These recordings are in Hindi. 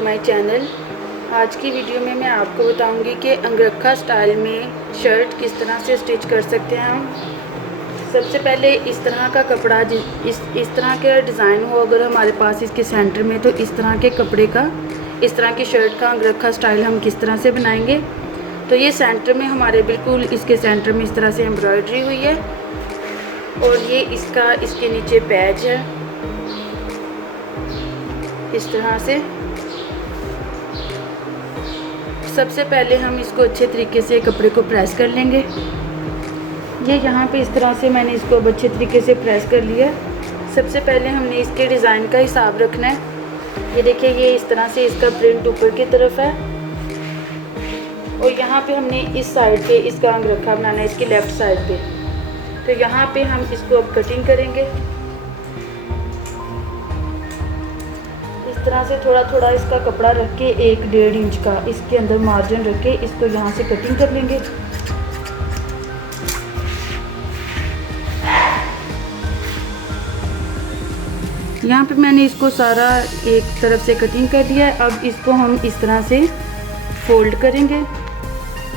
To my channel. आज की वीडियो में मैं आपको बताऊंगी कि अंगरखा स्टाइल में शर्ट किस तरह से स्टिच कर सकते हैं हम। सबसे पहले इस तरह का कपड़ा इस तरह का डिज़ाइन हो अगर हमारे पास इसके सेंटर में, तो इस तरह के कपड़े का, इस तरह की शर्ट का अंगरखा स्टाइल हम किस तरह से बनाएंगे। तो ये सेंटर में हमारे बिल्कुल इसके सेंटर में इस तरह से एम्ब्रॉयडरी हुई है और ये इसके नीचे पैच है इस तरह से। सबसे पहले हम इसको अच्छे तरीके से कपड़े को प्रेस कर लेंगे। ये यहाँ पे इस तरह से मैंने इसको अब अच्छे तरीके से प्रेस कर लिया। सबसे पहले हमने इसके डिज़ाइन का हिसाब रखना है। ये देखिए, ये इस तरह से इसका प्रिंट ऊपर की तरफ है और यहाँ पे हमने इस साइड पे इसका अंगरखा बनाना है, इसकी लेफ़्ट साइड पे। तो यहाँ पे हम इसको अब कटिंग करेंगे इस तरह से। थोड़ा थोड़ा इसका कपड़ा रख के 1-1.5 इंच का इसके अंदर मार्जिन रख के इसको यहाँ से कटिंग कर लेंगे। यहाँ पे मैंने इसको सारा एक तरफ से कटिंग कर लिया है। अब इसको हम इस तरह से फोल्ड करेंगे।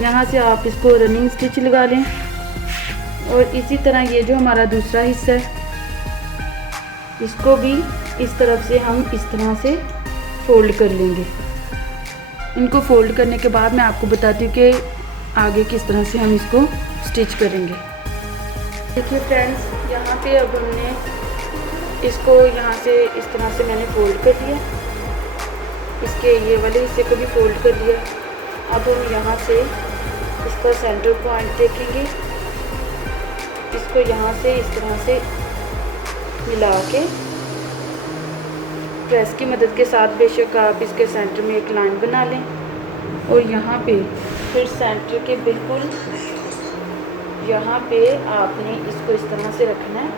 यहाँ से आप इसको रनिंग स्टिच लगा लें और इसी तरह ये जो हमारा दूसरा हिस्सा है इसको भी इस तरफ से हम इस तरह से फोल्ड कर लेंगे। इनको फोल्ड करने के बाद मैं आपको बताती हूँ कि आगे किस तरह से हम इसको स्टिच करेंगे। देखिए फ्रेंड्स, यहाँ पे अब हमने इसको यहाँ से इस तरह से मैंने फोल्ड कर लिया, इसके ये वाले हिस्से को भी फोल्ड कर लिया। अब हम यहाँ से इसका सेंटर पॉइंट देखेंगे, इसको यहाँ से इस तरह से मिला के प्रेस की मदद के साथ बेशक आप इसके सेंटर में एक लाइन बना लें और यहाँ पे फिर सेंटर के बिल्कुल यहाँ पे आपने इसको इस तरह से रखना है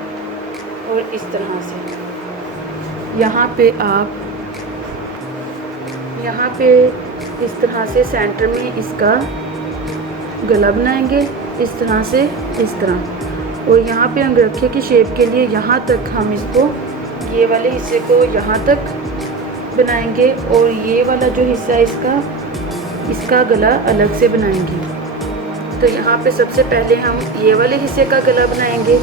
और इस तरह से यहाँ पे आप यहाँ पे इस तरह से सेंटर में इसका गला बनाएंगे इस तरह से, इस तरह। और यहाँ पे अंगरखे की शेप के लिए यहाँ तक हम इसको, ये वाले हिस्से को यहाँ तक बनाएंगे और ये वाला जो हिस्सा है इसका गला अलग से बनाएंगे। तो यहाँ पे सबसे पहले हम ये वाले हिस्से का गला बनाएंगे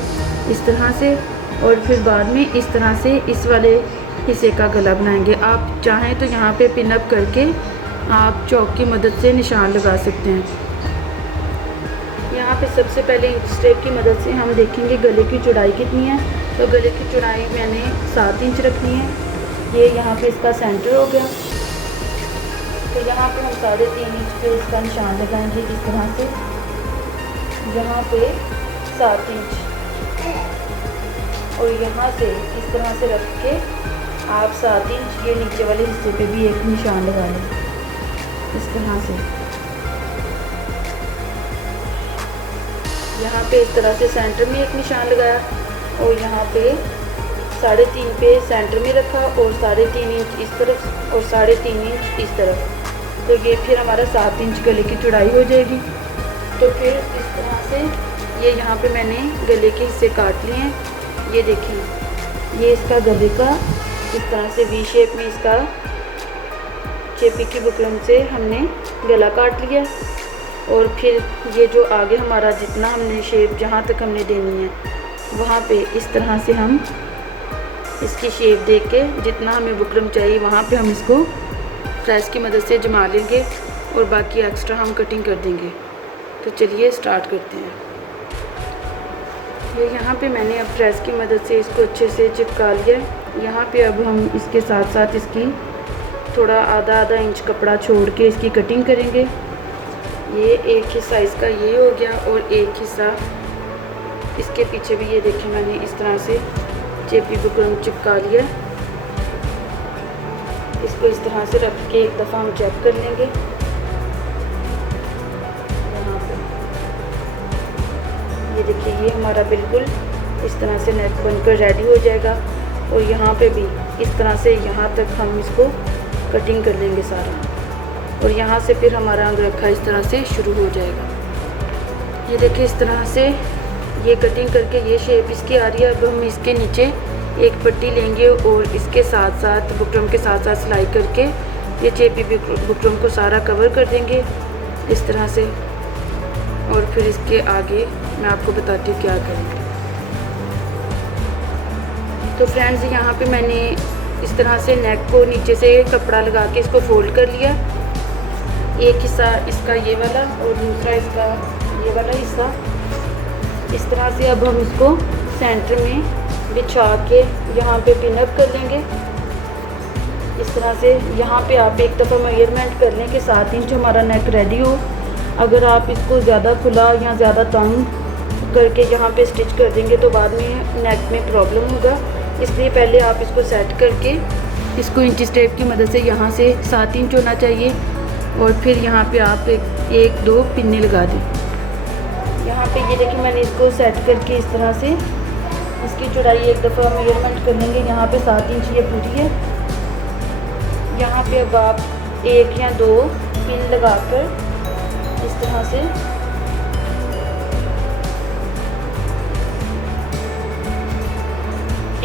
इस तरह से और फिर बाद में इस तरह से इस वाले हिस्से का गला बनाएंगे। आप चाहें तो यहाँ पे पिन अप करके आप चौक की मदद से निशान लगा सकते हैं। यहाँ पे सबसे पहले इंच टेप की मदद से हम देखेंगे गले की चौड़ाई कितनी है। तो गले की चौड़ाई मैंने 7 इंच रखनी है। ये यहाँ पे इसका सेंटर हो गया। तो यहाँ पे हम 3.5 इंच पे इसका निशान लगाएंगे इस तरह से, यहाँ पे 7 इंच और यहाँ से इस तरह से रख के आप 7 इंच ये नीचे वाले हिस्से पे भी एक निशान लगा लें इस तरह से। यहाँ पे इस तरह से सेंटर में एक निशान लगाया और यहाँ पे 3.5 पे सेंटर में रखा और 3.5 इंच इस तरफ और 3.5 इंच इस तरफ। तो ये फिर हमारा 7 इंच गले की चौड़ाई हो जाएगी। तो फिर इस तरह से ये यहाँ पे मैंने गले के हिस्से काट लिए हैं। ये देखें, ये इसका गले का इस तरह से वी शेप में इसका चेपी की बुकरम से हमने गला काट लिया और फिर ये जो आगे हमारा जितना हमने शेप जहाँ तक हमने देनी है वहाँ पे इस तरह से हम इसकी शेप दे के जितना हमें बुकरम चाहिए वहाँ पे हम इसको प्रेस की मदद से जमा लेंगे और बाकी एक्स्ट्रा हम कटिंग कर देंगे। तो चलिए स्टार्ट करते हैं। ये यहाँ पे मैंने अब प्रेस की मदद से इसको अच्छे से चिपका लिया। यहाँ पे अब हम इसके साथ साथ इसकी थोड़ा आधा इंच कपड़ा छोड़ के इसकी कटिंग करेंगे। ये एक हिस्सा इसका ये हो गया और एक हिस्सा इसके पीछे भी, ये देखिए मैंने इस तरह से चेपी बुकरम चिपका लिया। इसको इस तरह से रख के एक दफ़ा हम चेक कर लेंगे। यहाँ पे ये देखिए, ये हमारा बिल्कुल इस तरह से नेक बनकर रेडी हो जाएगा और यहाँ पे भी इस तरह से यहाँ तक हम इसको कटिंग कर लेंगे सारा और यहाँ से फिर हमारा अंगरखा इस तरह से शुरू हो जाएगा। ये देखिए, इस तरह से ये कटिंग करके ये शेप इसकी आ रही है। अब हम इसके नीचे एक पट्टी लेंगे और इसके साथ साथ बुकरम के साथ साथ सिलाई करके ये चेपी बुकरम को सारा कवर कर देंगे इस तरह से। और फिर इसके आगे मैं आपको बताती हूँ क्या करेंगे। तो फ्रेंड्स यहाँ पे मैंने इस तरह से नेक को नीचे से कपड़ा लगा के इसको फोल्ड कर लिया। एक हिस्सा इसका ये वाला और दूसरा इसका ये वाला हिस्सा। इस तरह से अब हम इसको सेंटर में बिछा के यहाँ पे पिन अप कर लेंगे इस तरह से। यहाँ पे आप एक दफ़ा मेजरमेंट कर लें कि 7 इंच हमारा नेक रेडी हो। अगर आप इसको ज़्यादा खुला या ज़्यादा तंग करके यहाँ पे स्टिच कर देंगे तो बाद में नेक में प्रॉब्लम होगा। इसलिए पहले आप इसको सेट करके इसको इंची टेप की मदद से यहाँ से 7 इंच होना चाहिए और फिर यहाँ पे आप एक दो पिन्ने लगा दें। यहाँ पे ये देखिए मैंने इसको सेट करके इस तरह से इसकी चौड़ाई एक दफ़ा मेजरमेंट कर लेंगे। यहाँ पे 7 इंच ये पूरी है। यहाँ पे अब आप 1 या 2 पिन लगाकर इस तरह से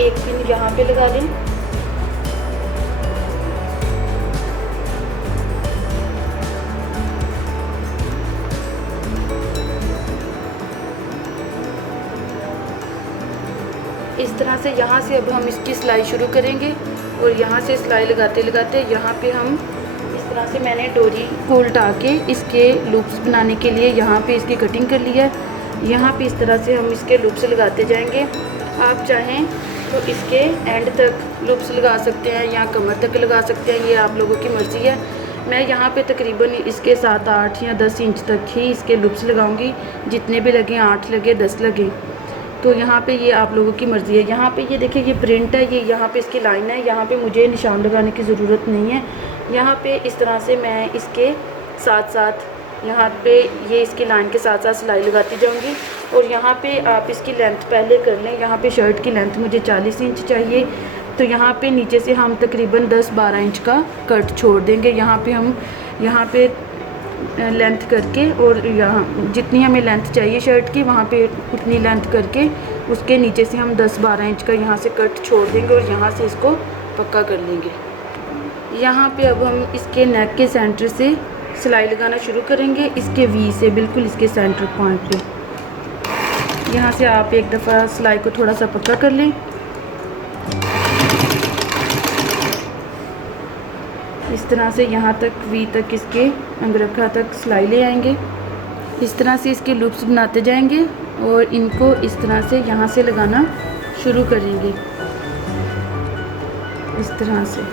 एक पिन यहाँ पे लगा दें। इस तरह से यहाँ से अब हम इसकी सिलाई शुरू करेंगे और यहाँ से सिलाई लगाते लगाते यहाँ पे हम इस तरह से मैंने डोरी को उल्टा के इसके लूप्स बनाने के लिए यहाँ पे इसकी कटिंग कर लिया है। यहाँ पे इस तरह से हम इसके लूप्स लगाते जाएंगे। आप चाहें तो इसके एंड तक लूप्स लगा सकते हैं या कमर तक लगा सकते हैं, ये आप लोगों की मर्ज़ी है। मैं यहाँ पे तकरीबन इसके 7, 8 या 10 इंच तक ही इसके लूप्स लगाऊंगी। जितने भी लगे, 8 लगे 10 लगे, तो यहाँ पे ये आप लोगों की मर्ज़ी है। यहाँ पे ये देखिए ये प्रिंट है, ये यहाँ पे इसकी लाइन है। यहाँ पे मुझे निशान लगाने की ज़रूरत नहीं है। यहाँ पे इस तरह से मैं इसके साथ साथ यहाँ पे ये इसकी लाइन के साथ साथ सिलाई लगाती जाऊँगी। और यहाँ पे आप इसकी लेंथ पहले कर लें। यहाँ पे शर्ट की लेंथ मुझे 40 इंच चाहिए, तो यहाँ पे नीचे से हम तकरीबन 10-12 इंच का कट छोड़ देंगे। यहाँ पे हम यहाँ पे लेंथ करके और यहाँ जितनी हमें लेंथ चाहिए शर्ट की वहाँ पे उतनी लेंथ करके उसके नीचे से हम 10-12 इंच का यहाँ से कट छोड़ देंगे और यहाँ से इसको पक्का कर लेंगे। यहाँ पे अब हम इसके नेक के सेंटर से सिलाई लगाना शुरू करेंगे, इसके वी से बिल्कुल इसके सेंटर पॉइंट पे। यहाँ से आप एक दफ़ा सिलाई को थोड़ा सा पक्का कर लें। इस तरह से यहाँ तक वी तक इसके अंगरखा तक सिलाई ले आएंगे। इस तरह से इसके लूप्स बनाते जाएंगे और इनको इस तरह से यहाँ से लगाना शुरू करेंगे इस तरह से।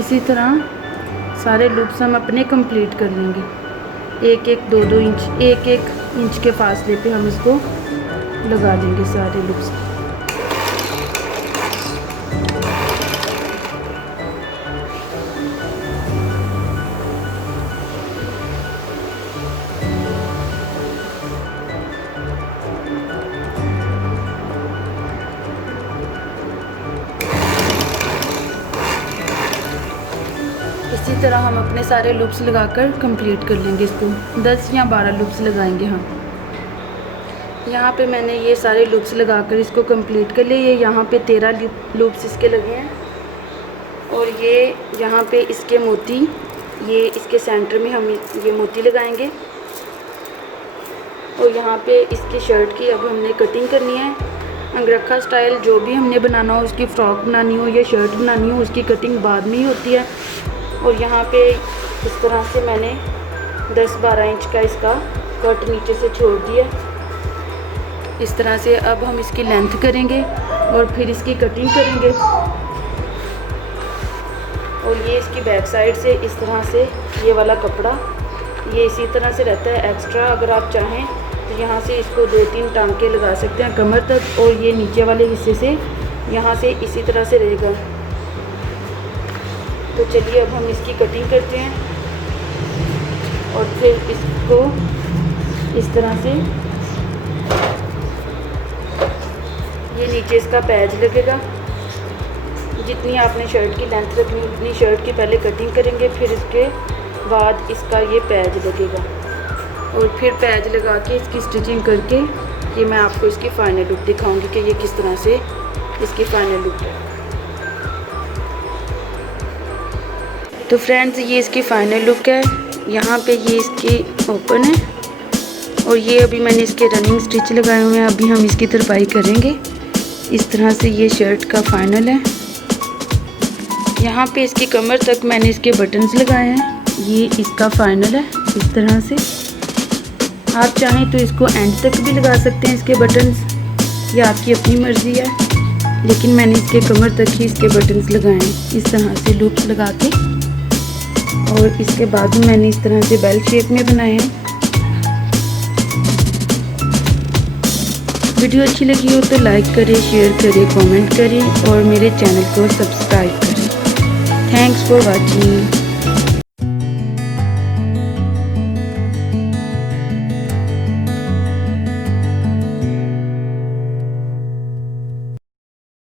इसी तरह सारे लूप्स हम अपने कंप्लीट कर लेंगे। 1-1, 2-2 इंच, 1-1 इंच के फासले पे हम इसको लगा देंगे सारे लूप्स। इसी तरह हम अपने सारे लूप्स लगाकर कंप्लीट कर लेंगे इसको। 10 या 12 लूप्स लगाएंगे हम। यहाँ पे मैंने ये सारे लूप्स लगाकर इसको कंप्लीट कर लिए। ये यहाँ पे 13 लूप्स इसके लगे हैं और ये यहाँ पे इसके मोती, ये इसके सेंटर में हम ये मोती लगाएंगे। और यहाँ पे इसकी शर्ट की अब हमने कटिंग करनी है। अंगरखा स्टाइल जो भी हमने बनाना हो, उसकी फ़्रॉक बनानी हो या शर्ट बनानी हो, उसकी कटिंग बाद में ही होती है। और यहाँ पे इस तरह से मैंने 10-12 इंच का इसका कट नीचे से छोड़ दिया। इस तरह से अब हम इसकी लेंथ करेंगे और फिर इसकी कटिंग करेंगे। और ये इसकी बैक साइड से इस तरह से ये वाला कपड़ा ये इसी तरह से रहता है एक्स्ट्रा। अगर आप चाहें तो यहाँ से इसको 2-3 टांके लगा सकते हैं कमर तक, और ये नीचे वाले हिस्से से यहाँ से इसी तरह से रहेगा। तो चलिए अब हम इसकी कटिंग करते हैं और फिर इसको इस तरह से ये नीचे इसका पैच लगेगा, जितनी आपने शर्ट की लेंथ रखनी उतनी शर्ट की पहले कटिंग करेंगे, फिर इसके बाद इसका ये पैच लगेगा और फिर पैच लगा के इसकी स्टिचिंग करके ये मैं आपको इसकी फ़ाइनल लुक दिखाऊंगी कि ये किस तरह से इसकी फ़ाइनल लुक है। तो फ्रेंड्स ये इसकी फ़ाइनल लुक है। यहाँ पे ये इसकी ओपन है और ये अभी मैंने इसके रनिंग स्टिच लगाए हुए हैं। अभी हम इसकी तरपाई करेंगे। इस तरह से ये शर्ट का फ़ाइनल है। यहाँ पे इसकी कमर तक मैंने इसके बटन्स लगाए हैं। ये इसका फ़ाइनल है इस तरह से। आप चाहें तो इसको एंड तक भी लगा सकते हैं इसके बटन्स, ये आपकी अपनी मर्ज़ी है, लेकिन मैंने इसके कमर तक ही इसके बटन्स लगाए हैं इस तरह से लूप्स लगा के। और इसके बाजू मैंने इस तरह से बेल शेप में बनाए हैं। वीडियो अच्छी लगी हो तो लाइक करें, शेयर करें, कमेंट करें और मेरे चैनल को सब्सक्राइब करें। Thanks for watching.